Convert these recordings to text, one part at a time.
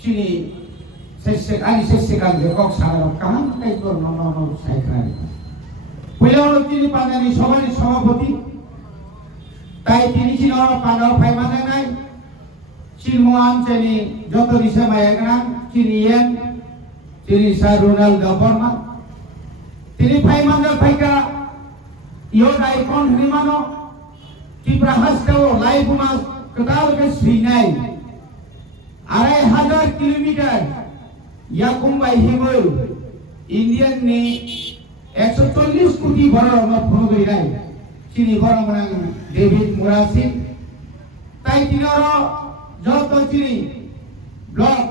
chini sesek je kok salah kahan kai kor nono sai kran pulauan chini pandani sabari sabapati tai chini chino pandau phai mana nai Cilmuam chini joto disa mayagna chini yen chini sa Ronald Daporma chini phai manga phai ka yoga ikon hrimano Tipra hastao live mas ketal ke Sinai 2,500 kilometer Yakumbai Himul Indian ni 140 koti baro ma phone gairai chini baro manang David Murasin tai tinoro joto chini blog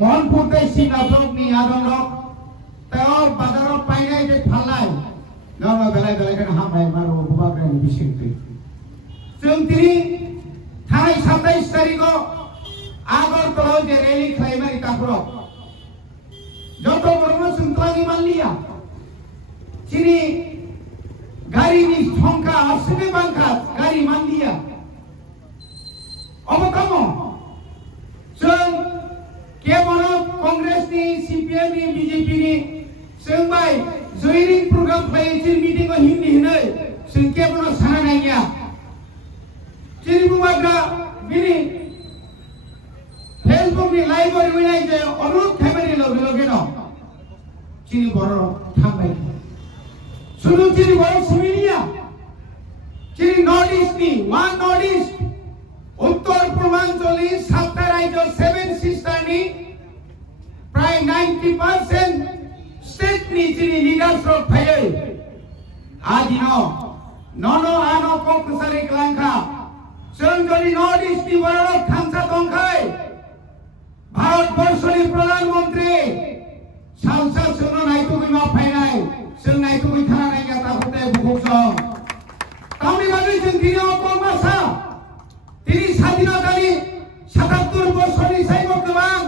Mohanpur tai Sina blog ni adon rok tao badaro painai je phalai nama belai kan hamai maro bubakra ni bisingti जों दिनै थानाय 27 तारिखआव आगरतलाव जे रेली खालामनाय ताफोराव যত বড় संख्यानि मानलिया दिनै गारिनि संख्या आसुनि बांखा गारि मानलिया अबतम जों केवल कांग्रेसनि सीपीएमनि बीजेपीनि जों बाय जयरिं प्रग्राम खालामनाय मिटिंआव हिन्दी होनो जों केवल साना नायया Chini bumagra bini Facebook ni live or winai je onut khamani loge no chini boro thambai sunu chini boro suminiya chini north east ni one north east uttor purbanchali 7 rajyo 7 sister ni pray 90% state ni chini leadership phayai adino nono ano kokusari klangkha जों যদি north east নি বড় খামসা দংখাই ভারতবর্ষের প্রধানমন্ত্রী সাংসদ শুনো নাইতো বিমা ফাইনাই जों नायतो बिथाना नायगा ताफते बुखसं तावनि बागै जों दिनै अकलमासा दिनै स्वाधीनतानि 77 বছरनि सायबो गोबां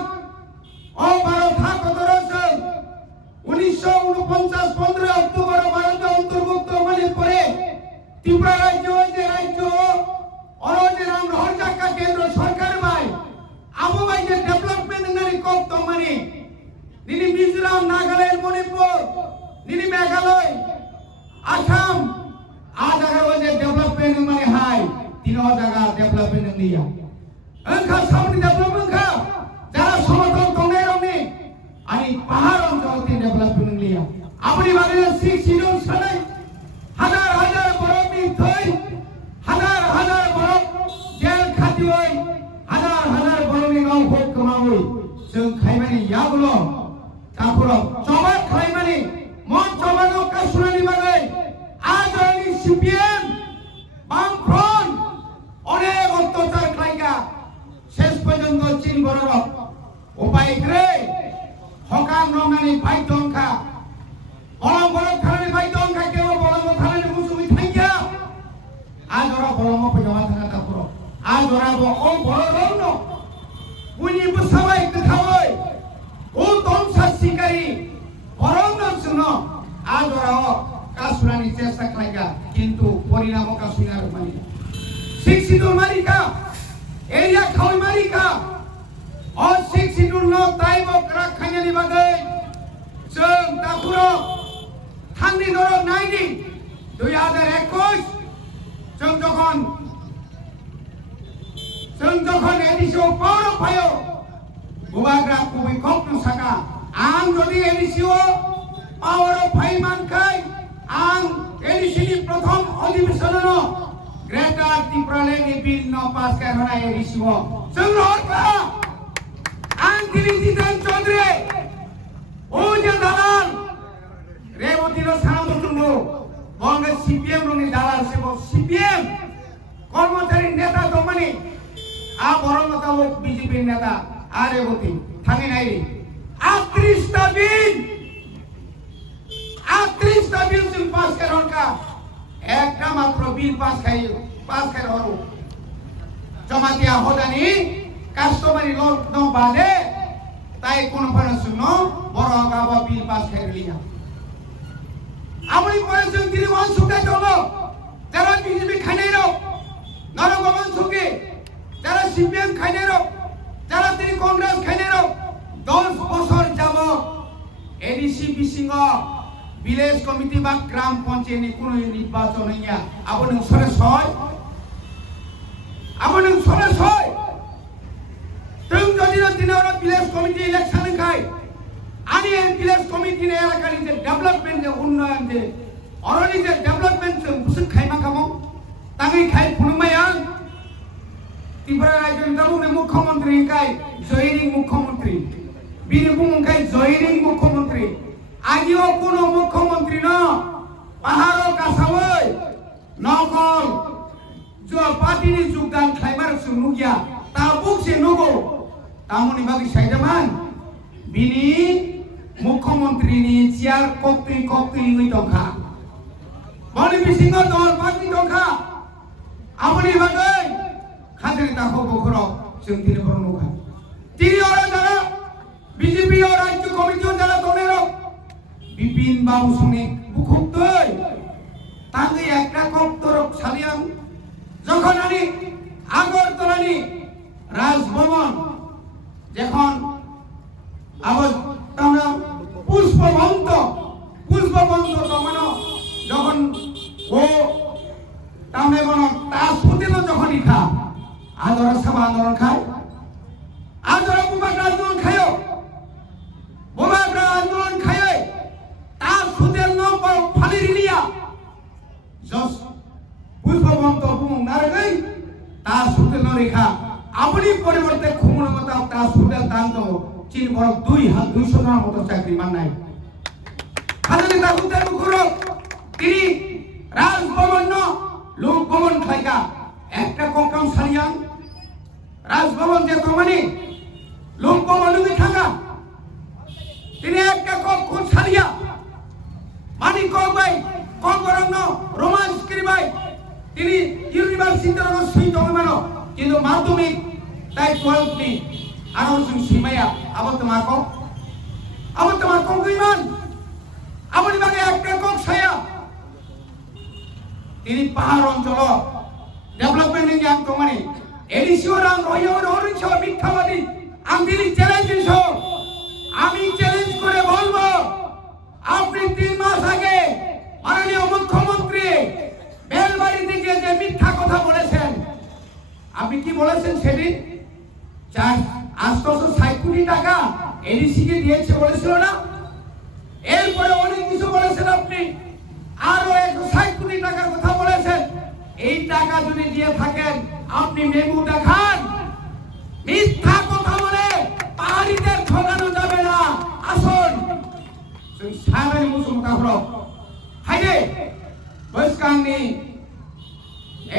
अ भारत हादरजों 1949 15 অক্টোবর ভারত অন্তর্ভুক্ত মানে পরে ত্রিপুরা রাজ্য যে রাজ্য অরজেরাম রহজাকা কেন্দ্র সরকার ভাই আবু ভাই যে ডেভেলপমেন্ট নানি কম তো মানে নিনি মিজোরাম নাগাল্যান্ড মণিপুর নিনি মেঘালয় আসাম আ জায়গা যে ডেভেলপমেন্ট মানে হাই তিন জায়গা ডেভেলপমেন্ট নিয়া এনখা সামনে ডেভেলপমেন্ট খা যারা সমতল দংনাই রংনি আনি পাহাড় অঞ্চল তি ডেভেলপমেন্ট নিয়া আপনি বারে 6 শিডিউল ছাড়াই হাজার হাজার বরফনি থই হাজার বরফ জেল খাটিওই হাজার বরফনি গাঁও ভোট কমাওই जों खायमानि यागुलो ताफोराव जमा खायमानि मन जमानो कासुनानि बागै आजनि सीपीएम बामफ्रन अनेक अत्याचार खायगा शेष पर्यন্ত चीन बरफ उपाय ग्रे हकाम रंगानि बायदंखा बलम बरफ खानानि बायदंखा केवल बलम खानानि मुसुमि थांगिया आजरा बलम फैनावा थाङा ताफोराव आजराबो अ बरनो बयनिबो साबाय गोथावै ओ दंसा सिकारि बरनो जोंनो आजराव कासुनानि चेष्टा खालायगा किन्तु परिणाम कासुना मानि शिक्षित मारिका एरिया खावै मारिका अ शिक्षित न ताइबो क्रा खायनि बागै जों ताफोराव थांनि दरक नायनि 2021 जों जखन एडिसिओ पावर फायो बुबाग्रा कुबै कखनो साका आं जदि एडिसिओ पावर फाइ मानखाय आं एडिसिनि प्रथम अधिवेशननो ग्रेटर त्रिपुरालेण्डनि बिल न पास खालामनाय एडिसिओ जों हरखा आं दिनै जितेन चौधरी ओ जे दालाल रेवतीर सानामतुंगो बंग सीपीएम रनि दालाल सेबो सीपीएम कर्मचारी नेता दमानि आ बरमता बीजेपी नेता आरेवती थांगे नायरि 38 बिल जों पास करहरका एकटा मात्र बिल पास करहरो जमातिया हदानि कास्टमारि लट न बादे ताई कोन फानसुनो बरगाबा बिल पास करलिया आमनि परे जों दिनै वन सुखा दङ যারা বিজেপি খাইনাইরো নরগমন সুখী যারা সিপিএম খাইনাইরো যারা তিনি কংগ্রেস এডিসি বিসিং ভিলেজ কমিটি বা গ্রাম পঞ্চায়েতনি কোনো নির্বাচন হইয়া আবো নों সরাসরি তুমি যদি দিনের ভিলেজ কমিটি ইলেকশন খাই আনি এই ভিলেজ কমিটি নে এলাকার যে ডেভেলপমেন্ট যে উন্নয়ন যে অরনি যে ডেভেলপমেন্ট যে বুসুক খাইমা খামো তাঙ্গি খাই ফুনুমায়াং ত্রিপুরা রাজ্যের দাবুনে মুখ্যমন্ত্রী খাই জয়রিং মুখ্যমন্ত্রী বীরভূম খাই জয়রিং মুখ্যমন্ত্রী আগেও কোনো মুখ্যমন্ত্রী ন পাহাড় কাছাওই নকল যে পার্টিনি যোগদান খাইবার সুনুগিয়া তা বুকছে নগো তামনি বাকি সাইদামান বিনি মুখ্যমন্ত্রীনি চেয়ার কক্তি ওই দখা বনি বিসিংহ দল পার্টি দখা আমনি বাকি খাজরি তাখো বখর जों তিনি বরনখা তিনি ওরা যারা বিজেপি ও রাজ্য কমিটি যারা দলের বিপিন বাবু শুনে বুকুতই তাকে একটা কপ্তর সালিয়াম যখন আমি আগরতলানি রাজভবন যখন আবার আমরা পুষ্পবন্ত তখন যখন ও তামে বন তা সুদিল যখন ইখা আদর সভা আন্দোলন খায় আদর বুবাগ্রা আন্দোলন খায় বুবাগ্রা আন্দোলন খায় তা সুদিল ন ফালি রিলিয়া জস পুষ্পবন্ত বুং নারগৈ তা সুদিল রেখা আপনি পরিবর্তে খুমনগতা তা সুদিল দান তো চীন বড় 200 জনের মতো চাকরি মান নাই খালি তা সুদিল মুখর তিনি রাজভবন লোক ভবন খাইকা একটা কম সারিয়াং রাজভবন যে তোমানি লোক ভবন থাকা তিনি একটা কক্ষ সারিয়া মানি কবাই কবরঙ্গ রোমান্স করিবাই তিনি ইউনিভার্সিটির সুই দমানো কিন্তু মাধ্যমিক তাই 12 নি আর ওসুন সীমায়া আবার তোমার কইমান আপনি বাগে একটা কক ছায়া তিনি পাহাড় অঞ্চল ডেভেলপমেন্ট নিয়ে আম তোমানি এডিসিওর আম রয়র অরিছ মিথ্যাবাদী আম তিনি চ্যালেঞ্জ আমি চ্যালেঞ্জ করে বলবো আপনি 3 মাস আগে মাননীয় মুখ্যমন্ত্রী বেলবাড়ি থেকে যে মিথ্যা কথা বলেছেন আপনি কি বলেছেন সেদিন 860 কোটি টাকা এডিসি কে দিয়েছে বলেছিল না এরপরে অনেক কিছু বলেছেন আপনি আরো 160 কোটি টাকার কথা বলেছেন এই টাকা যদি দিয়ে থাকেন আপনি মেমু দেখান মিথ্যা কথা বলে পাহাড়িদের ঠকানো যাবে না আসুন সারাই মুসলমান হলো হাইরে বৈস্কাংনি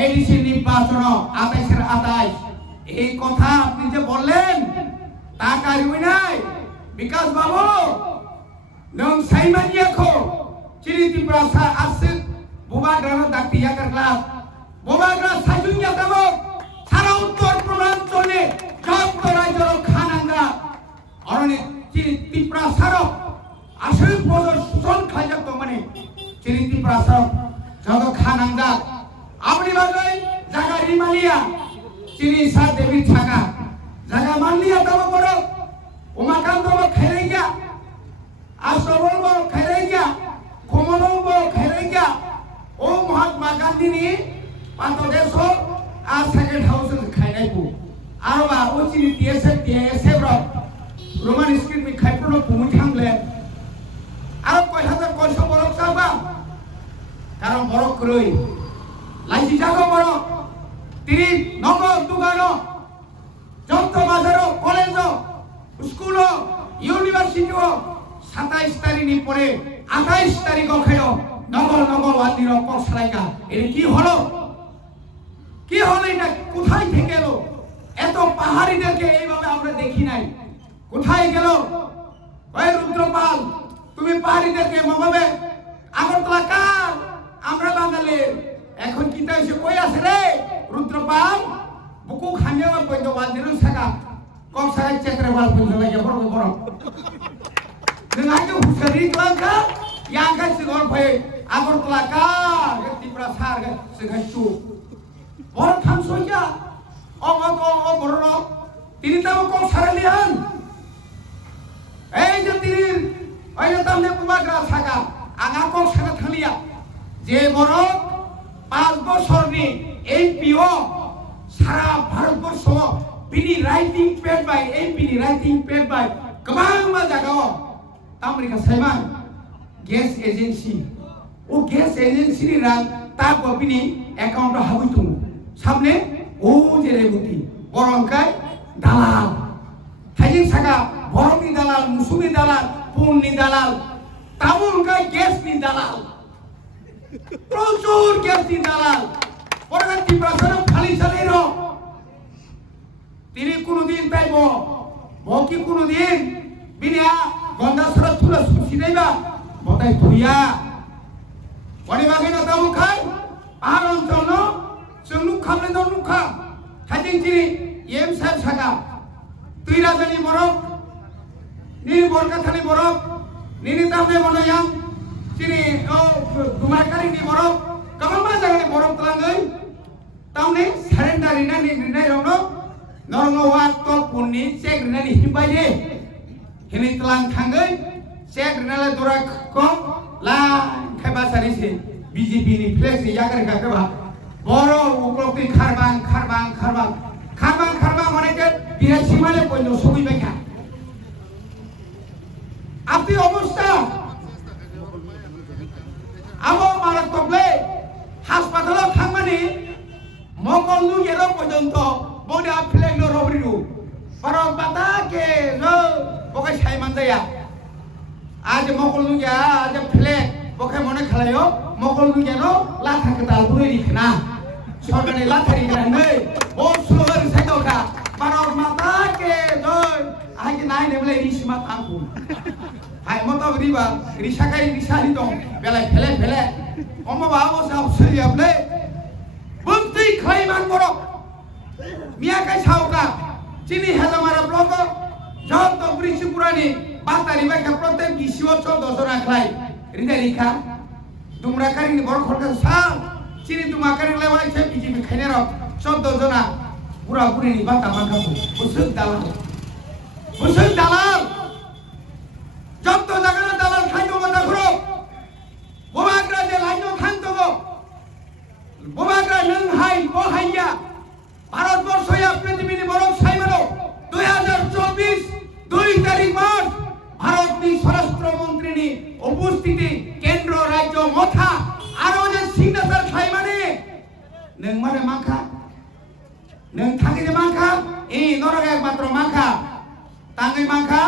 এডিসি নির্বাচন 28 এই কথা আপনি যে বললেন তা কারিবই নাই বিকাশ বাবু নং সাইমানিয়াখো চিরি ত্রিপুরা আসছে বুবাগ্রানো দাক্তিয়া ক্লাস বুবাগ্রা সাইজুনিয়া দাবো সারা উত্তর পূর্বাঞ্চলে যত রাজ্যের খানাঙ্গা অরণি চিরি ত্রিপুরা সারক আসল বদর সুজন খাইয়া তো মানে চিরি ত্রিপুরা সারক যত খানাঙ্গা আপনি বাগাই জায়গা রিমালিয়া চিরি সা দেবী ছাগা জায়গা মানলিয়া দাবো বড় উমাকান্ত খেলাইয়া আশ্রবল খেলাইয়া কমলব খেলাইয়া ও মহাত্মা গান্ধী নি পান্তদেশ আর সেকেন্ড হাউস খাইনাইবো আরবা ও চিনি টিএসএ রোমান স্ক্রিপ্ট মি খাইপুনো ভূমি থাংলে আর কয় হাজার কয়শ বরক চাবা কারণ বরক কই লাইসি জাগো বড় তিনি নগর দুগান যন্ত্র বাজার কলেজ স্কুল ইউনিভার্সিটি 27 তারিখ পরে 28 তারিখ খায় নগর ওয়ান্দির কসলাইকা এটা কি হলো এটা কোথায় থেকে গেল এত পাহাড়িদেরকে এইভাবে আমরা দেখি নাই কোথায় গেল ওই রুদ্রপাল তুমি পাহাড়িদেরকে ভাবে আগরতলা কার আমরা বাঙালি এখন কি তাই কই আছে রে রুদ্রপাল বুকু খানিয়া কইতো ওয়ান্দির সাকা কম সারা চেত্রে বাল কইতো লাগে বড় nengahnya husari kelangka yang kan segor pay agor kelaka di prasar kan segacu orang tham soja om borno tini tahu kau saralian je tini ayo tamne যে বড় 5 বছরনি এমপিও সারা ভারতবর্ষ बिनि राइटिंग पेड बाय एमपीनि राइटिंग पेड बाय गोबां मा जागाव America साइमान गेस एजेंसि ओ गेस एजेंसि नि रां ताबो बिनि एकाउन्ट हाबैतु सामने ओ जेरेबुति बरंकाय दालाल हाइजें सागा बरंनि दालाल मुसुनि दालाल पुननि दालाल ताबुनकाय गेसनि दालाल प्रचुर गेसनि दालाल बरंकाय तिब्रासनो फालि सालेरो তিনি কোনদিন তাইব বকি কোনদিন বিনা গন্ডাসরা তুলা সুসি দেবা বতাই তুইয়া বনি বাগে না দাও খাই আর অঞ্চল जों नुखाबले दं नुखा थाइजिं जिरि एम साहेब सागा तुइ राजानि बरफ नि बरकाथानि बरफ निनि दामने बनायां जिनि दुमाकारिनि बरफ गोबां जायगानि बरफ तलाङै तामने सारेन्डार रिनानि रिनाय रनो नरंगवा तो पुननि चेक रिनानि हिमबायदे हिनि तलां थाङै चेक रिनाला दरा को ला खायबासारिसे बीजेपी नि फ्लेक्स यागर गागबा बरो उपलब्धि खारबां खारबां खारबां खारबां खारबां अनेके बिरासि माने कइनो सबिबायखा আপনি অবস্থা আমো মারাত্মকলে হাসপাতালে থাকমানি মঙ্গলনু এরো পর্যন্ত বডি আফলেন রবরিরু পর বাতাকে ন বকে সাইমান দেয়া আজ মঙ্গলনু গিয়া আজ ফ্লেক বকে মনে খালায়ো মঙ্গলনু গেন লাথাকে দাল বুড়ি রিখনা সরকারি লাথারি গ্রানে ও স্লোগান সাইদোকা পর মাতাকে জয় আজ নাই নেবলে রিসিমা তাঙ্কু hai mata riba risakai risari dong belai phele omo bawo sab seri able bukti khaiman borok mia kai sauka chini hazamara blok jot to brisi purani batari ba ka protek gisiwo 14 jona khlai ridai rikha dumra kari ni bor khorka sa chini duma kari lewai che bjp khaine rok 14 jona pura puri ni bata mangka busuk dalal যত জায়গা দালাল খাইতো কথা ঘুরো বোমাগ্রা যে Lino খাইতো বোমাগ্রা নং high বহাইয়া ভারতবর্ষে পৃথিবীর বড় সাইমানো 2024 2 তারিখ মার্চ ভারতনি স্বরাষ্ট্রমন্ত্রীনি উপস্থিতি কেন্দ্র রাজ্য মথা আরো যে সিগনেচার খাইমানে নং মানে মাখা নং থাকি যে মাখা এই নরক একমাত্র মাখা তাঙ্গই মাখা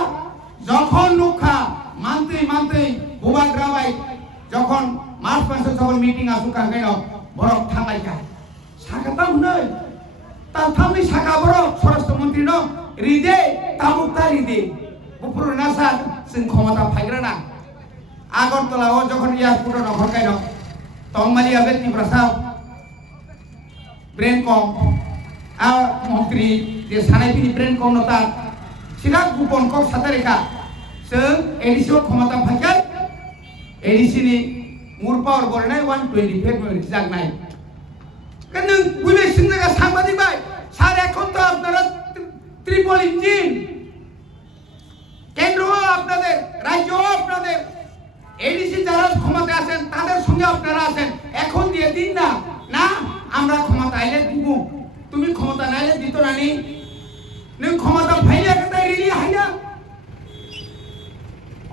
যখন নুখা মান্ত্রী বুবাগ্রা বাই যখন মার্চ মাসে যখন মিটিং আসু কাঙ্গাইনো বরক থাঙ্গাইকা সাকাতা হুनै তাথামনি সাকা বরক স্বরাষ্ট্রমন্ত্রী ন রিদে তাবুকতা রিদে বুপুর নাসা जों ক্ষমতা ফাইগ্রানা আগরতলাও যখন এয়ারপোর্ট ন হরকাইনো তংমালিয়া বেতি প্রসাদ ব্রেন কম আ মন্ত্রী যে সানাইপিনি ব্রেন কম নতা সিরা গুপন কক সাতারেখা जों एडिसिव क्षमता फाइकाय एडिसिनि मुर पावर बरनाय 125 मिनिट जागनाय কেন বুঝে সিংনাগা সাংবাদিক ভাই স্যার এখন তো আপনারা ত্রিপল ইঞ্জিন কেন্দ্র আপনাদের রাজ্য আপনাদের এডিসি যারা ক্ষমতা আছেন তাদের সঙ্গে আপনারা আছেন এখন দিয়ে দিন না না আমরা ক্ষমতা আইলে দিব তুমি ক্ষমতা নাইলে দিত না নি নং ক্ষমতা ফাইলে কথা রিলি হাইনা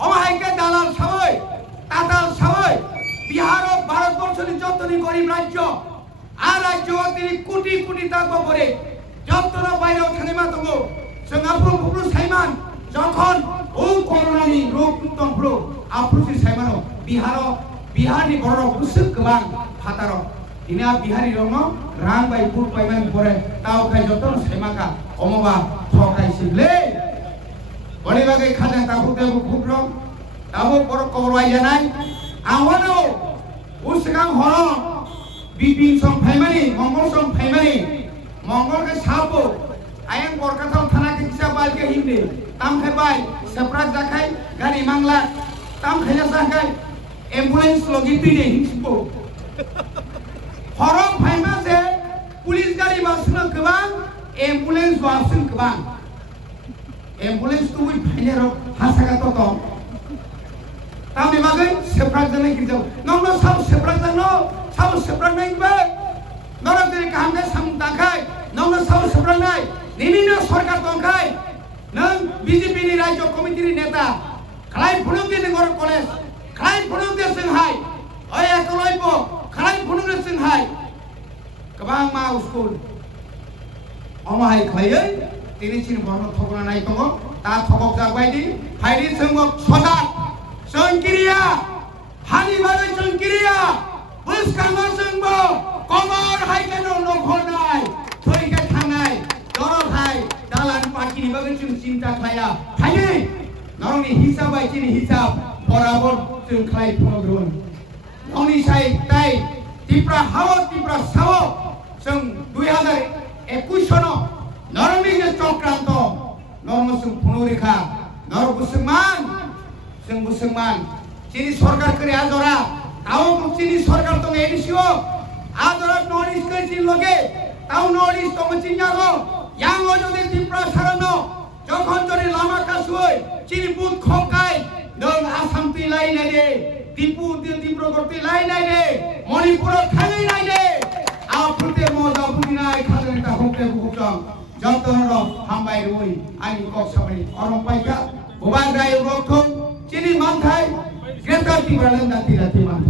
অমাইকে দালাল সবাই তাতাল সবাই বিহার ও ভারতবর্ষের যতনি গরিব রাজ্য আর রাজ্য তিনি কোটি কোটি টাকা করে যতনা বাইরেও থানিমা দङ সিঙ্গাপুর ফুরু সাইমান যখন ও করোনানি রোগ উত্তম ফুরু আফ্রুসি সাইমানো বিহারনি বড় বুসুক গোবাं ফাতার ইনা বিহারি রङ রাং বাই ফুট পাইমান পরে তাও খাই যতন সাইমাকা অমবা সকাই সিবলে বড়ি বাগে খাজা তাবু দেবু ফুটরং তাবু বড় কবরবাই জানাই আওয়ানো উসগাং হর বিপিন সং ফাইমানি মঙ্গল সং ফাইমানি মঙ্গল কে সাবো আয়ং বরকাতাও থানা কে কিসা বালকে হিমনে তাম খাইবাই সেপ্রাক জাখাই গাড়ি মাংলা তাম খাইলা জাখাই অ্যাম্বুলেন্স লগি পিনে হিমসিবো হরং ফাইমা যে পুলিশ গাড়ি বাসনা গোবাं অ্যাম্বুলেন্স বাসন গোবাं एम्बुलेंस तो वही फाइनेरो हासागा तो Tami bagai seprak dan lagi jauh. Nongno sab seprak dan no, sab seprak naik baik. Norok dari kami sam tangkai, nongno sab seprak naik. Nini no sarkar tangkai. Nang BJP ni Rajya Komiti ni neta. Kalai punung dia dengar kolej, kalai punung dia Shanghai. Oh ya kalau ibu, kalai punung dia Shanghai. Kebang mau school. Omahai kalai, tini ciri bono thokna naik tongo. Ta thokok jagai di, hai di sengok sodat. Sengkiria, hani bagai sengkiria, bus kamar sengbo, komor hai keno nokhonai, thoi ke thangai, dorok hai, dalan paki ni bagai cinta kaya, hai Nong ni hisab ai cini hisab, borabor seng klai pengurun. Nong ni sai tai, tipra hawa tipra sawo, seng 2021 sono, nong ni je cokranto, nong seng punurika, nong busengman. Seng busengman, cini sorkar kere azora, tahu cini sorkar tong edisio, azora noris ke cini loge, tahu noris tong cinya lo, yang ojo de tipra sarano, jokon jori lama kasui, cini put khokai, dong asam ti lai nade, tipu tipro korti lai nade, Manipura khangai nade, apute moda putinai khagai ta hokte bukutang, jantanro hambai roi, ani kok sabai, orang paika, buban rai rokhong. Cini mantai, kita tiba-tiba tidak tiba.